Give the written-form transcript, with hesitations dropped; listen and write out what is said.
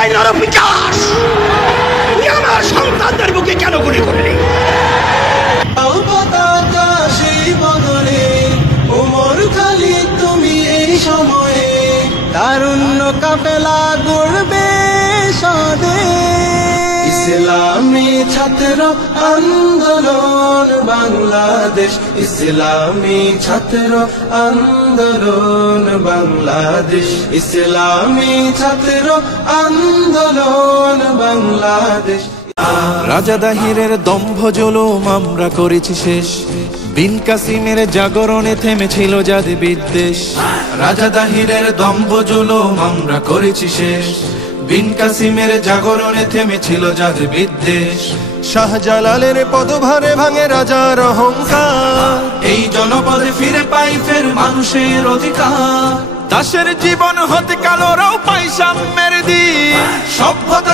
এই নরপিশাচ তুই আমার সন্তানদের বুকে কেন গুলি করলি? তুমি এই সময়ে তারুণ্য কাফেলা গড়বে স্বদেশ। ইসলামী ছাত্র আন্দোলন বাংলাদেশ, ইসলামী ছাত্র আন্দোলন বাংলাদেশ, ইসলামী ছাত্র আন্দোলন বাংলাদেশ। রাজা দাহিরের দম্ভ জুলুম আমরা করেছি শেষ, বিন কাসিমের জাগরণে থেমেছিল জাতি বিদ্বেষ। রাজা দাহিরের দম্ভ জুলুম আমরা করেছি শেষ, বিন কাসিমের জাগরণে থেমেছিল জাতি বিদ্বেষ। শাহজালালের পদভারে ভাঙে রাজার অহংকার, এই জনপদে ফিরে পাই ফের মানুষের অধিকার। দাসের জীবন হতে কালোরাও পাই সাম্যের দিন, সভ্যতা